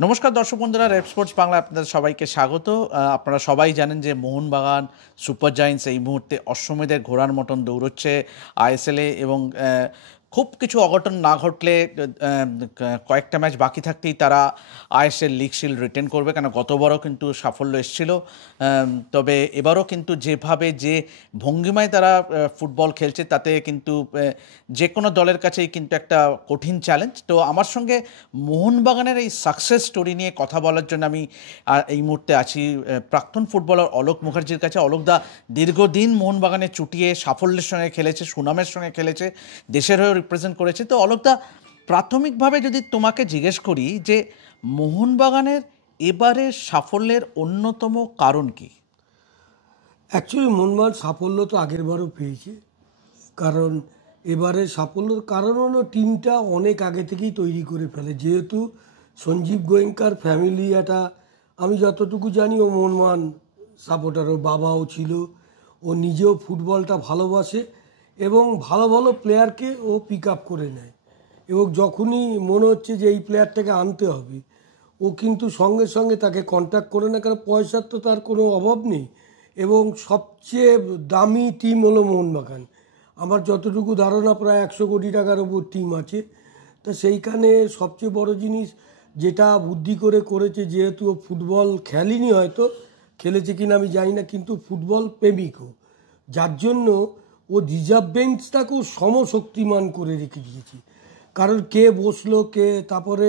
নমস্কার দর্শক বন্ধুরা, রেড স্পোর্টস বাংলা আপনাদের সবাইকে স্বাগত। আপনারা সবাই জানেন যে মোহনবাগান সুপার জায়ান্টস এই মুহূর্তে অশ্বমেধের ঘোড়ার মতন দৌড়চ্ছে আইএসএলে এবং খুব কিছু অঘটন না ঘটলে কয়েকটা ম্যাচ বাকি থাকতেই তারা আইএসএল লিগ শিল্ড রিটেন করবে, কেন গতবারও কিন্তু সাফল্য এসেছিল। তবে এবারও কিন্তু যেভাবে যে ভঙ্গিমায় তারা ফুটবল খেলছে তাতে কিন্তু যে কোনো দলের কাছেই কিন্তু একটা কঠিন চ্যালেঞ্জ। তো আমার সঙ্গে মোহনবাগানের এই সাকসেস স্টোরি নিয়ে কথা বলার জন্য আমি এই মুহূর্তে আছি প্রাক্তন ফুটবলার অলোক মুখার্জির কাছে। অলোকদা দীর্ঘদিন মোহনবাগানে চুটিয়ে সাফল্যের সঙ্গে খেলেছে, সুনামের সঙ্গে খেলেছে, দেশের হয়েও রিপ্রেজেন্ট করেছে। তো অলোকদা, প্রাথমিকভাবে যদি তোমাকে জিজ্ঞেস করি যে মোহনবাগানের এবারের সাফল্যের অন্যতম কারণ কি? অ্যাকচুয়ালি মোহনবাগান সাফল্য তো আগের বারও পেয়েছে, কারণ এবারে সাফল্যের কারণ হলো টিমটা অনেক আগে থেকেই তৈরি করে ফেলে। যেহেতু সঞ্জীব গোয়েঙ্কার ফ্যামিলি একটা, আমি যতটুকু জানি ও মোহনবাগান সাপোর্টার, ও বাবাও ছিল, ও নিজেও ফুটবলটা ভালোবাসে এবং ভালো ভালো প্লেয়ারকে ও পিক আপ করে নেয়। এবং যখনই মনে হচ্ছে যে এই প্লেয়ারটাকে আনতে হবে, ও কিন্তু সঙ্গে সঙ্গে তাকে কন্ট্যাক্ট করে না, কারণ পয়সার তো তার কোনো অভাব নেই। এবং সবচেয়ে দামি টিম হলো মোহনবাগান। আমার যতটুকু ধারণা প্রায় 100 কোটি টাকার ওপর টিম আছে। তা সেইখানে সবচেয়ে বড় জিনিস যেটা বুদ্ধি করে করেছে, যেহেতু ও ফুটবল খেলেনি, হয়তো খেলেছে কিনা আমি জানি না, কিন্তু ফুটবল প্রেমিকও, যার জন্য ও রিজার্ভ বেঞ্চটাকেও সমশক্তিমান করে রেখে দিয়েছে। কারণ কে বসলো, কে তারপরে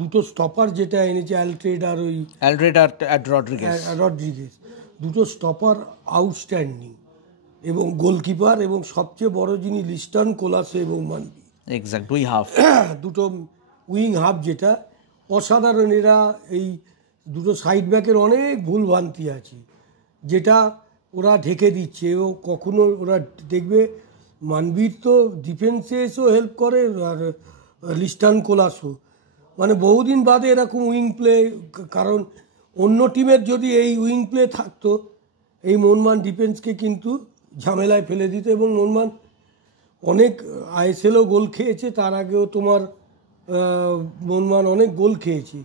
দুটো স্টপার যেটা এনেছে, অ্যালট্রেড আর ওই রড্রিগেজ, দুটো স্টপার আউটস্ট্যান্ডিং, এবং গোলকিপার, এবং সবচেয়ে বড় জিনিস লিস্টন কোলাসে এবং মানবি, এক্স্যাক্ট দুই হাফ, দুটো উইং হাফ যেটা অসাধারণ। এরা এই দুটো সাইড ব্যাকের অনেক ভুলভ্রান্তি আছে যেটা ওরা ঢেকে দিচ্ছে। এবং কখনো ওরা দেখবে মানবীর তো ডিফেন্সে এসেও হেল্প করে, আর লিস্টন কোলাসও, মানে বহুদিন বাদে এরকম উইং প্লে। কারণ অন্য টিমের যদি এই উইং প্লে থাকতো, এই মোহনবাগান ডিফেন্সকে কিন্তু ঝামেলায় ফেলে দিত। এবং মোহনবাগান অনেক আইএসএলও গোল খেয়েছে, তার আগেও তোমার মোহনবাগান অনেক গোল খেয়েছে।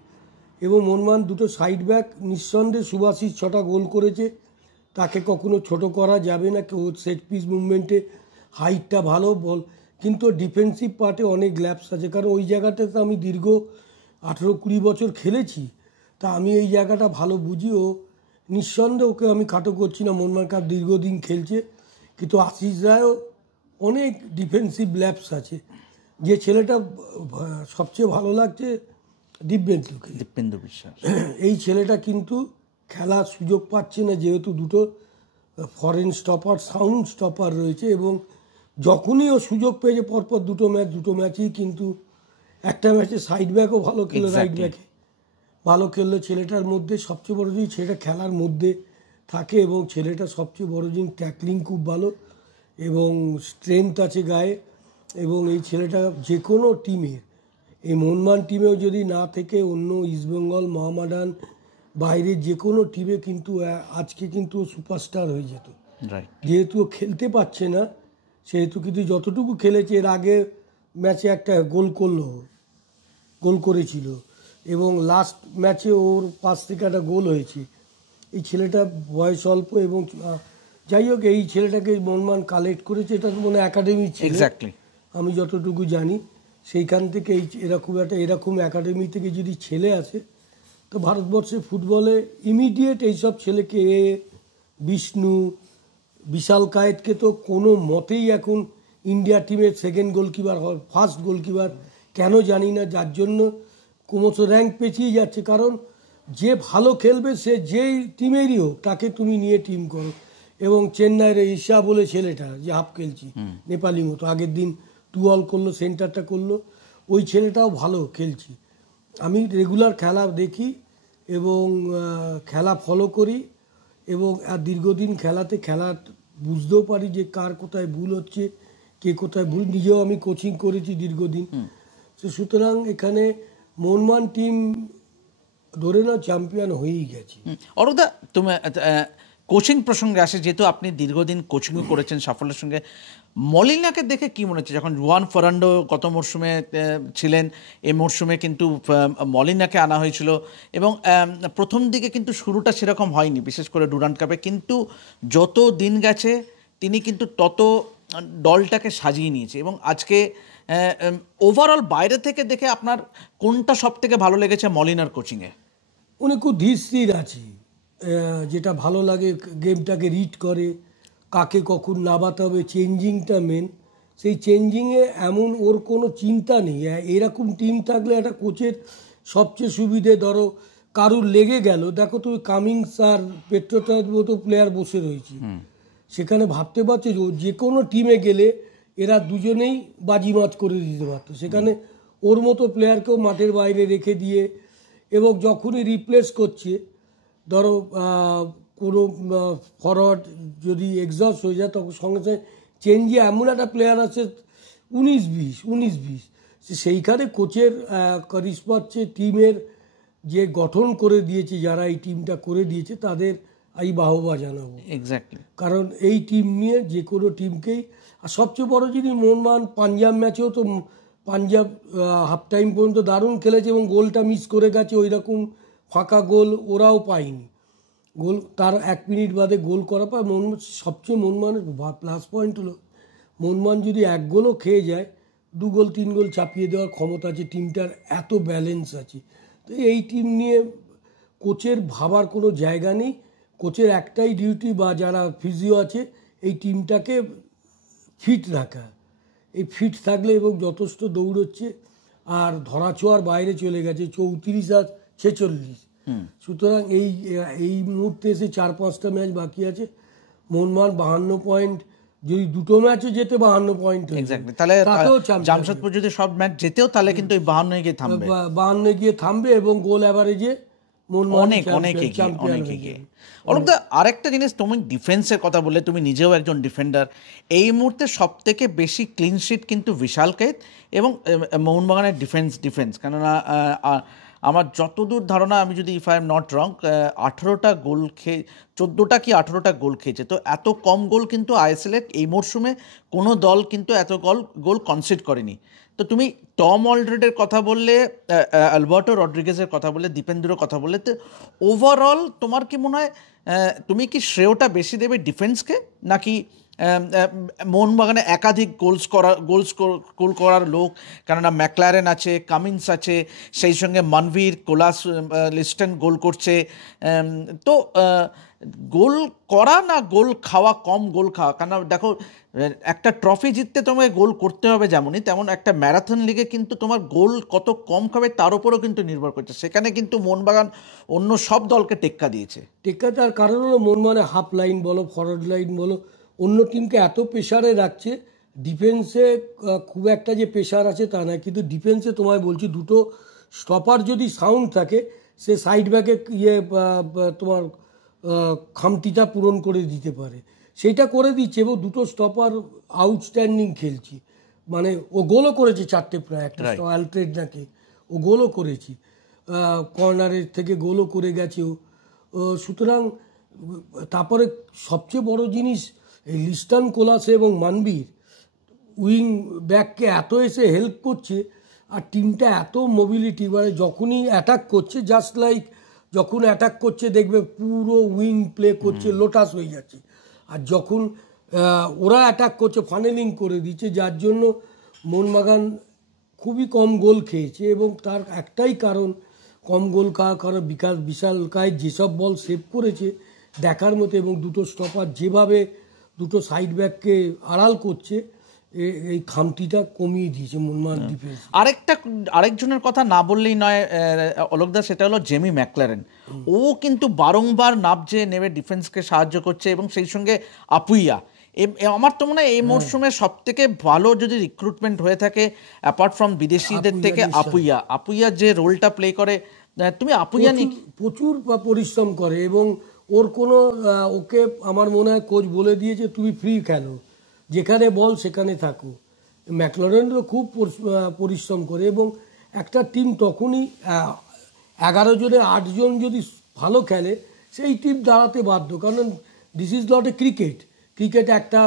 এবং মোহনবাগান দুটো সাইড ব্যাক নিঃসন্দেহে, সুভাষিস 6টা গোল করেছে, তাকে কখনো ছোট করা যাবে না। কেউ সেট পিস মুভমেন্টে হাইটটা ভালো বল, কিন্তু ডিফেন্সিভ পার্টে অনেক গ্ল্যাপস আছে। কারণ ওই জায়গাটাতে আমি দীর্ঘ 18-20 বছর খেলেছি, তা আমি এই জায়গাটা ভালো বুঝি। ও নিঃসন্দেহে, ওকে আমি খাটো করছি না, মোহনবাগান কাপ দীর্ঘদিন খেলছে, কিন্তু আশিস রায়ও অনেক ডিফেন্সিভ ল্যাপস আছে। যে ছেলেটা সবচেয়ে ভালো লাগছে দীপেন্দু বিশ্বাস, এই ছেলেটা কিন্তু খেলার সুযোগ পাচ্ছে না, যেহেতু দুটো ফরেন স্টপার, সাউন্ড স্টপার রয়েছে। এবং যখনই ও সুযোগ পেয়েছে পরপর দুটো ম্যাচেই কিন্তু, একটা ম্যাচে সাইড ব্যাকও ভালো খেললো, রাইট ব্যাকে ভালো খেললো। ছেলেটার মধ্যে সবচেয়ে বড় জিনিস, ছেলেটা খেলার মধ্যে থাকে, এবং ছেলেটা সবচেয়ে বড় জিনিস ট্যাকলিং খুব ভালো, এবং স্ট্রেংথ আছে গায়ে। এবং এই ছেলেটা যে কোনো টিমের, এই মোহনবাগান টিমেও যদি না থেকে অন্য ইস্টবেঙ্গল, মোহামেডান, বাইরের যে কোনো টিমে কিন্তু আজকে কিন্তু সুপারস্টার হয়ে যেত। যেহেতু ও খেলতে পারছে না, সেহেতু কিন্তু যতটুকু খেলেছে, এর আগে ম্যাচে একটা গোল করেছিল, এবং লাস্ট ম্যাচে ওর পাশ থেকে একটা গোল হয়েছে। এই ছেলেটা বয়স অল্প, এবং যাই হোক, এই ছেলেটাকে মোহনবাগান কালেক্ট করেছে, এটা মনে একাডেমি ছিল, আমি যতটুকু জানি। সেইখান থেকে এরকম একাডেমি থেকে যদি ছেলে আসে, তো ভারতবর্ষে ফুটবলে ইমিডিয়েট এইসব ছেলেকে, বিষ্ণু, বিশাল কায়েতকে তো কোনো মতেই এখন ইন্ডিয়া টিমের সেকেন্ড গোলকিপার, ফার্স্ট গোলকিপার কেন জানি না, যার জন্য ক্রমশ র্যাঙ্ক পেছিয়ে যাচ্ছে। কারণ যে ভালো খেলবে, সে যেই টিমেরই হোক, তাকে তুমি নিয়ে টিম করো। এবং চেন্নাইয়ের ঈশা বলে ছেলেটা, যে হাফ খেলছি নেপালি মতো, আগের দিন 2 অল করলো, সেন্টারটা করলো, ওই ছেলেটাও ভালো খেলছি। আমি রেগুলার খেলা দেখি এবং খেলা ফলো করি, এবং আর দীর্ঘদিন খেলা বুঝতেও পারি যে কার কোথায় ভুল হচ্ছে, কে কোথায় ভুল। নিজেও আমি কোচিং করেছি দীর্ঘদিন। সুতরাং এখানে মোহনবাগান টিম ধরে নাও চ্যাম্পিয়ন হয়েই গেছে। অরুদা, তুমি কোচিং প্রসঙ্গে আসে, যেহেতু আপনি দীর্ঘদিন কোচিংও করেছেন সাফল্যের সঙ্গে, মলিনাকে দেখে কি মনে হচ্ছে? যখন জুয়ান ফার্নান্ডো গত মরশুমে ছিলেন, এই মরশুমে কিন্তু মলিনাকে আনা হয়েছিল এবং প্রথম দিকে কিন্তু শুরুটা সেরকম হয়নি, বিশেষ করে ডুরান্ট কাপে, কিন্তু যত দিন গেছে তিনি কিন্তু তত দলটাকে সাজিয়ে নিয়েছে। এবং আজকে ওভারঅল বাইরে থেকে দেখে আপনার কোনটা সব থেকে ভালো লেগেছে মলিনার কোচিংয়ে? উনি খুব ধীর স্থির আছে, যেটা ভালো লাগে, গেমটাকে রিড করে, কাকে কখন নামাতে হবে, চেঞ্জিংটা মেন। সেই চেঞ্জিংয়ে এমন ওর কোনো চিন্তা নেই। এরকম টিম থাকলে একটা কোচের সবচেয়ে সুবিধে, ধরো কারুর লেগে গেল, দেখো তুমি কামিংস আর পেট্রোটার মতো প্লেয়ার বসে রয়েছে, সেখানে ভাবতে পারছো যে কোনো টিমে গেলে এরা দুজনেই বাজিমাত করে দিতে পারতো। সেখানে ওর মতো প্লেয়ারকেও মাঠের বাইরে রেখে দিয়ে, এবং যখনই রিপ্লেস করছে, ধরো কোনো ফরওয়ার্ড যদি এক্সস্ট হয়ে যায়, তখন সঙ্গে সঙ্গে চেঞ্জে এমন একটা প্লেয়ার আছে 19-20 সেইখানে কোচের কারিশমা হচ্ছে, টিমের যে গঠন করে দিয়েছে, যারা এই টিমটা করে দিয়েছে তাদের আমি বাহবা জানাবো। এক্স্যাক্টলি। কারণ এই টিম নিয়ে যে কোনো টিমকেই, আর সবচেয়ে বড় জিনিস, মোহনবাগান পাঞ্জাব ম্যাচেও তো পাঞ্জাব হাফ টাইম পর্যন্ত দারুণ খেলেছে এবং গোলটা মিস করে গেছে, ওই রকম ফাঁকা গোল ওরাও পায়নি। গোল তার 1 মিনিট বাদে গোল করার পর সবচেয়ে মোহনবাগানের প্লাস পয়েন্ট হলো, মোহনবাগান যদি 1 গোলও খেয়ে যায়, 2 গোল 3 গোল চাপিয়ে দেওয়ার ক্ষমতা আছে, টিমটার এত ব্যালেন্স আছে। তো এই টিম নিয়ে কোচের ভাবার কোনো জায়গা নেই। কোচের একটাই ডিউটি, বা যারা ফিজিও আছে, এই টিমটাকে ফিট রাখা। এই ফিট থাকলে, এবং যথেষ্ট দৌড়চ্ছে, আর ধরাছোঁয়ার বাইরে চলে গেছে 34 আর 46। সুতরাং এই মুহূর্তে এসে 4-5টা ম্যাচ বাকি আছে, মোহনবাগান 52 পয়েন্ট, যদি দুটো ম্যাচও যেতে 52 পয়েন্ট, এক্স্যাক্টলি। তাহলে জামশেদপুর যদি সব ম্যাচ যেতেও, তাহলে কিন্তু এই 52 গিয়ে থামবে, 52 গিয়ে থামবে, এবং গোল অ্যাভারেজে অনেক অনেক এগিয়ে। অলোকদা, আরেকটা জিনিস, তুমি ডিফেন্সের কথা বললে, তুমি নিজেও একজন ডিফেন্ডার। এই মুহূর্তে সব থেকে বেশি ক্লিন শিট কিন্তু বিশাল কায়েত এবং মোহনবাগানের ডিফেন্স, কেননা আমার যতদূর ধারণা, আমি যদি if I am not wrong, 18টা গোল খেয়ে 14টা কি 18টা গোল খেয়েছে। তো এত কম গোল কিন্তু আইএসএল এই মরশুমে কোনো দল কিন্তু এত গোল কনসিড করেনি। তো তুমি টম অলড্রেডের কথা বললে, আলবার্টো রড্রিগেজের কথা বললে, দীপেন্দ্রের কথা বললে, তো ওভারঅল তোমার কি মনে হয়, তুমি কি শ্রেয়টা বেশি দেবে ডিফেন্সকে, নাকি মোহনবাগানে একাধিক গোল করার লোক, কেননা ম্যাকলারেন আছে, কামিন্স আছে, সেই সঙ্গে মানভীর, কোলাস, লিস্টন গোল করছে, তো গোল করা না গোল খাওয়া, কম গোল খাওয়া? কেন দেখো, একটা ট্রফি জিততে তোমাকে গোল করতে হবে, যেমনই তেমন একটা ম্যারাথন লিগে কিন্তু তোমার গোল কত কম খাবে তার উপরেও কিন্তু নির্ভর করছে। সেখানে কিন্তু মোহনবাগান অন্য সব দলকে টেক্কা দিয়েছে। টেক্কা তার কারণ হলো, মোহনবাগানে হাফ লাইন বলো, ফরওয়ার্ড লাইন বলো, অন্য টিমকে এত প্রেশারে রাখছে। ডিফেন্সে খুব একটা যে প্রেশার আছে তা নয়, কিন্তু ডিফেন্সে তোমায় বলছি, দুটো স্টপার যদি সাউন্ড থাকে, সে সাইড ব্যাকে তোমার খামতিটা পূরণ করে দিতে পারে, সেইটা করে দিচ্ছে। এবং দুটো স্টপার আউটস্ট্যান্ডিং খেলছি, মানে ও গোলও করেছে 4টে, প্রায় একটা অ্যালট্রেড নাকি, ও গোলও করেছি, কর্নারের থেকে গোলও করে গেছে ও। সুতরাং তারপরে সবচেয়ে বড় জিনিস, এই লিস্টন, কোলাসে এবং মানবীর উইং ব্যাককে এত এসে হেল্প করছে, আর টিমটা এত মোবিলিটি, মানে যখনই অ্যাটাক করছে, জাস্ট লাইক যখন অ্যাটাক করছে দেখবে পুরো উইং প্লে করছে, লোটাস হয়ে যাচ্ছে। আর যখন ওরা অ্যাটাক করছে, ফানেলিং করে দিচ্ছে, যার জন্য মোহনবাগান খুবই কম গোল খেয়েছে। এবং তার একটাই কারণ, কম গোল খাওয়ার কারণ বিশাল কায় যেসব বল সেভ করেছে দেখার মতো, এবং দুটো স্টপার যেভাবে দুটো সাইড ব্যাককে আড়াল করছে, এই খামতিটা কমিয়ে দিয়েছে মোহনবাগান ডিফেন্স। আরেকজনের কথা না বললেই নয় অলোকদা, সেটা হলো জেমি ম্যাকলারেন। ও কিন্তু বারংবার নাবজে নেমে ডিফেন্সকে সাহায্য করছে, এবং সেই সঙ্গে আপুইয়া। আমার তো মনে হয় এই মরশুমে সব থেকে ভালো যদি রিক্রুটমেন্ট হয়ে থাকে অ্যাপার্ট ফ্রম বিদেশিদের থেকে, আপুইয়া যে রোলটা প্লে করে, তুমি আপুইয়া নিয়ে প্রচুর পরিশ্রম করে, এবং ওর কোনো ওকে আমার মনে হয় কোচ বলে দিয়েছে, তুমি ফ্রি খেলো, যেখানে বল সেখানে থাকো। ম্যাকলারেনও খুব পরিশ্রম করে, এবং একটা টিম তখনই 11 জনে 8 জন যদি ভালো খেলে, সেই টিম দাঁড়াতে বাধ্য। কারণ this is not a cricket একটা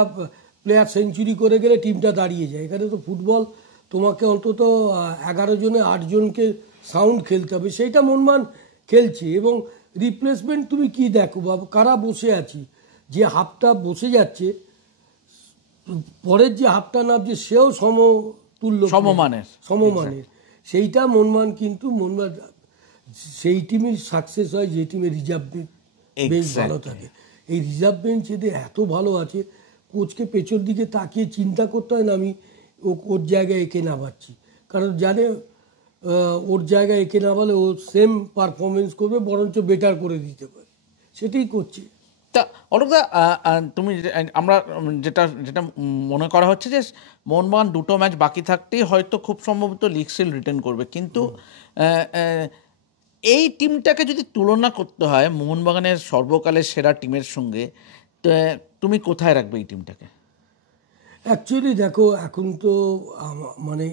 প্লেয়ার সেঞ্চুরি করে গেলে টিমটা দাঁড়িয়ে যায়। এখানে তো ফুটবল তোমাকে অন্তত 11 জনে 8 জনকে সাউন্ড খেলতে হবে, সেইটা মোহনবাগান খেলছে। এবং রিপ্লেসমেন্ট তুমি কি দেখো বাবু, কারা বসে আছি, যে হাফটা বসে যাচ্ছে পরের যে হাফটা নামছে সেও সমতুল্য সমমানের। সেইটা মোহনবাগান কিন্তু মোহনবাগান সেই টিমই সাকসেস হয় যে টিমের রিজার্ভ বেঞ্চ ভালো থাকে। এই রিজার্ভ বেঞ্চ এদের এত ভালো আছে, কোচকে পেছন দিকে তাকিয়ে চিন্তা করতে হয় না আমি ওর জায়গায় একে নামাচ্ছি, কারণ জানে ওর জায়গায় একে নামালে ও সেম পারফরমেন্স করবে, বরঞ্চ বেটার করে দিতে পারে, সেটাই করছে। তা অলোকদা, তুমি আমরা যেটা যেটা মনে করা হচ্ছে যে মোহনবাগান 2টো ম্যাচ বাকি থাকতেই হয়তো খুব সম্ভবত লিগ সিল রিটেন করবে, কিন্তু এই টিমটাকে যদি তুলনা করতে হয় মোহনবাগানের সর্বকালের সেরা টিমের সঙ্গে, তুমি কোথায় রাখবে এই টিমটাকে? অ্যাকচুয়ালি দেখো, এখন তো মানে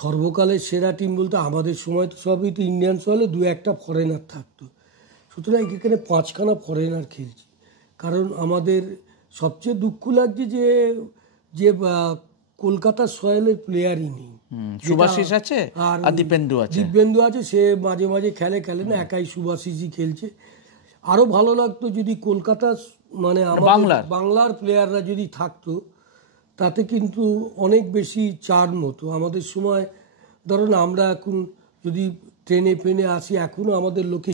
সর্বকালের সেরা টিম বলতে আমাদের সময় তো সবই তো ইন্ডিয়ানস হলে 2-1টা ফরেনার থাকতো, সুতরাং এখানে 5খানা ফরেনার খেলছি। কারণ আমাদের সবচেয়ে দুঃখ লাগছে যে কলকাতার সয়েলের প্লেয়ারই নেই। সুভাশিস আছে আর দীপেন্দু আছে, সে মাঝে মাঝে খেলে না, একাই সুভাশিসই খেলছে। আরও ভালো লাগতো যদি কলকাতা মানে বাংলার প্লেয়াররা যদি থাকতো, তাতে কিন্তু অনেক বেশি চার্ম হতো। আমাদের সময় ধরো না, আমরা এখন যদি ট্রেনে ফেনে আসি, এখনো আমাদের লোকে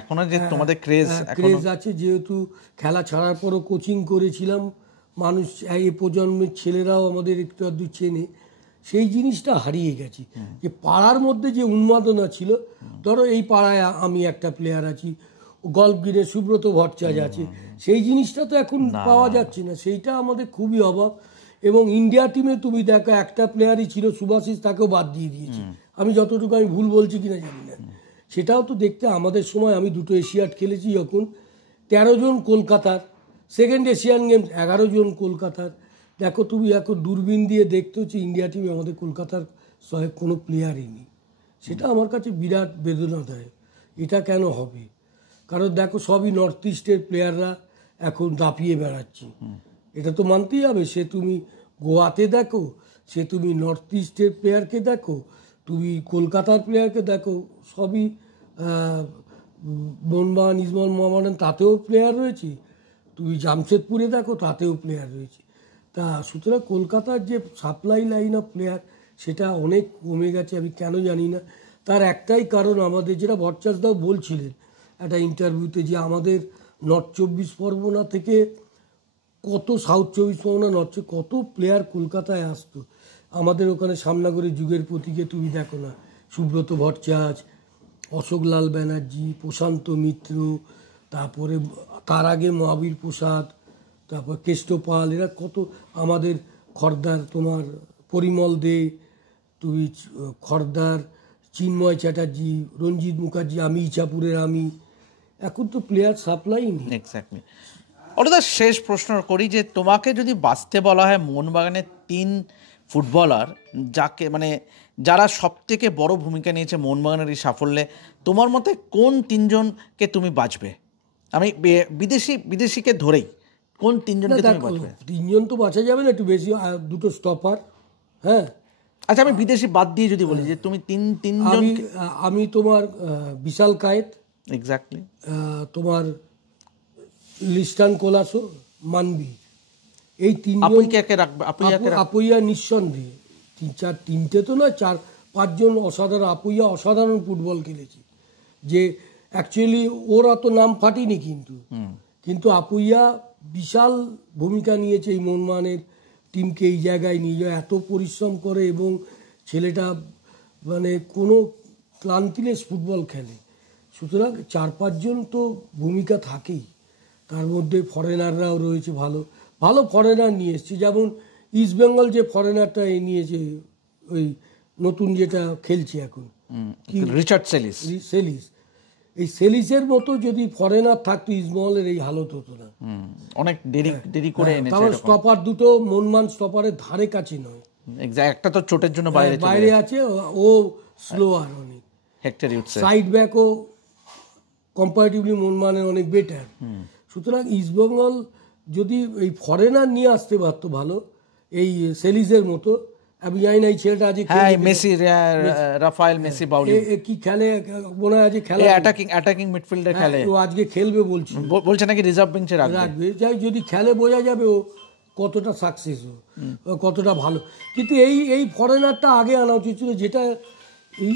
এখনো যে তোমাদের ক্রেজ আছে, যেহেতু খেলা ছাড়ার পরও কোচিং করেছিলাম, মানুষ এই প্রজন্মের ছেলেরাও আমাদের একটু আধটু চেনে। সেই জিনিসটা হারিয়ে গেছি, যে পাড়ার মধ্যে যে উন্মাদনা ছিল, ধরো এই পাড়ায় আমি একটা প্লেয়ার আছি, গল্ফ গিরে সুব্রত ভট্টাচার্য আছে, সেই জিনিসটা তো এখন পাওয়া যাচ্ছে না, সেইটা আমাদের খুবই অভাব। এবং ইন্ডিয়া টিমে তুমি দেখো একটা প্লেয়ারই ছিল সুভাশিস, তাকেও বাদ দিয়ে দিয়েছি। আমি যতটুকু আমি ভুল বলছি কিনা জানি না, সেটাও তো দেখতে আমাদের সময় আমি 2টো এশিয়াড খেলেছি যখন, 13 জন কলকাতার, সেকেন্ড এশিয়ান গেমস 11 জন কলকাতার। দেখো তুমি এখন দূরবীন দিয়ে দেখতে হচ্ছে ইন্ডিয়া টিমে আমাদের কলকাতার কোনো প্লেয়ারই নেই, সেটা আমার কাছে বিরাট বেদনাদায়ক। এটা কেন হবে? কারণ দেখো সবই নর্থ ইস্টের প্লেয়াররা এখন দাপিয়ে বেড়াচ্ছে, এটা তো মানতেই হবে। সে তুমি গোয়াতে দেখো, সে তুমি নর্থ ইস্টের প্লেয়ারকে দেখো, তুমি কলকাতার প্লেয়ারকে দেখো, সবই মোহনবাগান ইস্টবেঙ্গল মোহামেডান তাতেও প্লেয়ার রয়েছে, তুমি জামশেদপুরে দেখো তাতেও প্লেয়ার রয়েছে। তা সুতরাং কলকাতার যে সাপ্লাই লাইন অফ প্লেয়ার সেটা অনেক কমে গেছে, আমি কেন জানি না। তার একটাই কারণ, আমাদের যেটা ভট্টাচার্যদাও বলছিলেন একটা ইন্টারভিউতে, যে আমাদের নর্থ 24 পরগনা থেকে কত, সাউথ 24 পরগনা নর্থে কত প্লেয়ার কলকাতায় আসতো। আমাদের ওখানে সামনাগরের যুগের প্রতীকে তুমি দেখো না, সুব্রত ভট্টাচার্য, অশোকলাল ব্যানার্জি, প্রশান্ত মিত্র, তারপরে তার আগে মহাবীর প্রসাদ, তারপর কেষ্টপাল, এরা কত, আমাদের খর্দার তোমার পরিমল দে, তুমি খর্দার চিন্ময় চ্যাটার্জি, রঞ্জিত মুখার্জি, আমি ইছাপুরের আমি, এখন তো প্লেয়ার সাপ্লাই নেই। এক্স্যাক্টলি। ওটা শেষ প্রশ্ন করি, যে তোমাকে যদি বাঁচতে বলা হয় মোহনবাগানের 3 ফুটবলার, যারা সব থেকে বড় ভূমিকা নিয়েছে মোহনবাগানের এই সাফল্যে, তোমার মতে কোন 3জনকে তুমি বাঁচবে? আমি বিদেশিকে ধরেই কোন 3জনকে তুমি বাঁচবে? 3জন তো বাঁচা যাবে না, একটু বেশি, 2টো স্টপার। হ্যাঁ, আচ্ছা, আমি বিদেশি বাদ দিয়ে যদি বলি যে তুমি তিনজন, আমি তোমার বিশাল কায়েত, এক্স্যাক্টলি, তোমার লিস্টান কোলাসো, মানবি, এই 3জন রাখবে। আপুইয়া নিঃসন্দেহে, 3টে তো না, 4-5 জন অসাধারণ, আপুইয়া অসাধারণ ফুটবল খেলেছে, যে অ্যাকচুয়ালি ওর অত নাম ফাটিনি, কিন্তু আপুইয়া বিশাল ভূমিকা নিয়েছে এই মোহনবাগানের টিমকে এই জায়গায় নিয়ে যায়, এত পরিশ্রম করে, এবং ছেলেটা মানে কোনো ক্লান্তিলেস ফুটবল খেলে। সুতরাং 4-5 জন তো ভূমিকা থাকেই, তার মধ্যে ফরেনাররাও রয়েছে, ভালো ভালো ফরেনার নিয়ে এসছে, যেমন ইস্টবেঙ্গল যে ফরেনারটা নিয়েছে, ওই নতুন যেটা খেলছে এখন, রিচার্ড সেলিস, এই সেলিসের মতো যদি ফরেনার থাকতো ইস্টবেঙ্গলের এই হালত হতো না, অনেক দেরি করে এনেছে। তারপর স্টপার দুটো মোহনবাগান স্টপারের ধারে কাছে নয়, একটা তো চোটের জন্য বাইরে আছে, ও স্লোয়ার অনেক, সাইড ব্যাকও কম্পারেটিভলি মোহনবাগানের অনেক বেটার। সুতরাং ইস্টবেঙ্গল যদি এই ফরেনার নিয়ে আসতে পারতো ভালো, এই সেলিজের মতো, আমি জানি না এই ছেলেটা আজকে হ্যাঁ মেসি, রাফায়েল মেসি বাউলি কি খেলে মনে হয় আজকে খেলা অ্যাটাকিং মিডফিল্ডার খেলে, ও আজকে খেলবে বলছে নাকি রিজার্ভ বেঞ্চে রাখবে। যাই যদি খেলে বোঝা যাবে ও কতটা সাকসেস, ও কতটা ভালো। কিন্তু এই ফরেনারটা আগে আনা উচিত ছিল, যেটা এই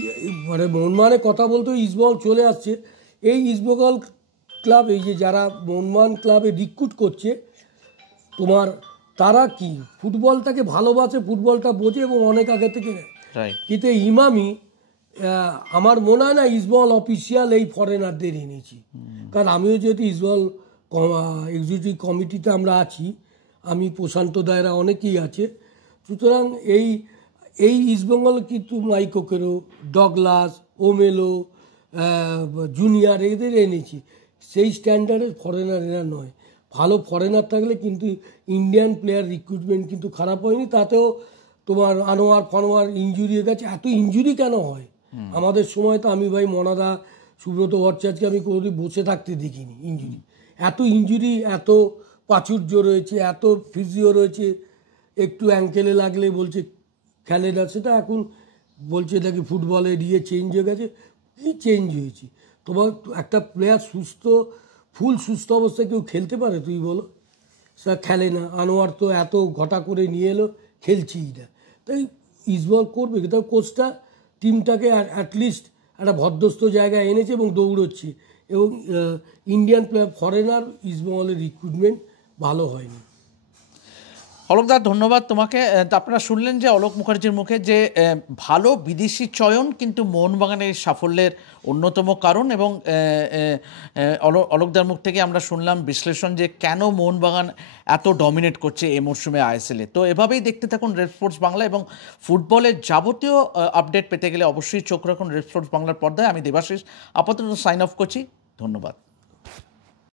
মানে মনমানে কথা বলতে ইস্টবেঙ্গল চলে আসছে। এই ইস্টবেঙ্গল ক্লাব, এই যে যারা মনমান ক্লাবে রিক্রুট করছে তোমার, তারা কি ফুটবলটাকে ভালোবাসে, ফুটবলটা বোঝে এবং অনেক আগে থেকে। কিন্তু এই ইমামি আমার মনে হয় না ইস্টবেঙ্গল অফিসিয়াল এই ফরেনারদের এনেছি, কারণ আমিও যেহেতু ইস্টবেঙ্গল এক্সিকিউটিভ কমিটিতে আমরা আছি, আমি প্রশান্ত দায়রা অনেকেই আছে। সুতরাং এই ইস্টবেঙ্গল কিন্তু মাইকোকেরো, ডগলাস, ওমেলো, জুনিয়র এদের এনেছি, সেই স্ট্যান্ডার্ডের ফরেনার এরা নয়। ভালো ফরেনার থাকলে কিন্তু ইন্ডিয়ান প্লেয়ার রিক্রুটমেন্ট কিন্তু খারাপ হয়নি। তাতেও তোমার আনোয়ার ফানোয়ার ইঞ্জুরি হয়ে গেছে। এত ইঞ্জুরি কেন হয় আমাদের সময়? তো আমি ভাই মনাদা, সুব্রত ভট্টাচার্যকে আমি কোনোদিন বসে থাকতে দেখিনি। ইঞ্জুরি, এত প্রাচুর্য রয়েছে, এত ফিজিও রয়েছে, একটু অ্যাঙ্কেলে লাগলে বলছে খেলে না। সেটা এখন বলছে নাকি ফুটবলের চেঞ্জ হয়ে গেছে। কী চেঞ্জ হয়েছে? তোমার একটা প্লেয়ার ফুল সুস্থ অবস্থায় কেউ খেলতে পারে তুই বলো? সেটা খেলে না। আনোয়ার তো এত ঘটা করে নিয়ে এলো, খেলছেই না। তাই ইস্টবেঙ্গল করবে, তাই কোচটা টিমটাকে অ্যাটলিস্ট একটা ভদ্রস্থ জায়গায় এনেছে এবং দৌড়চ্ছে। এবং ইন্ডিয়ান প্লেয়ার, ফরেনার ইস্টবেঙ্গলের রিক্রুটমেন্ট ভালো হয়নি। অলোকদা ধন্যবাদ তোমাকে। আপনারা শুনলেন যে অলোক মুখার্জির মুখে যে ভালো বিদেশি চয়ন কিন্তু মোহনবাগানের সাফল্যের অন্যতম কারণ, এবং অলোকদার মুখ থেকে আমরা শুনলাম বিশ্লেষণ যে কেন মোহনবাগান এত ডমিনেট করছে এই মরশুমে আইএসএলে। তো এভাবেই দেখতে থাকুন রেড স্পোর্টস বাংলা, এবং ফুটবলের যাবতীয় আপডেট পেতে গেলে অবশ্যই চোখ রাখুন রেড স্পোর্টস বাংলার পর্দায়। আমি দেবাশিস আপাতত সাইন অফ করছি। ধন্যবাদ।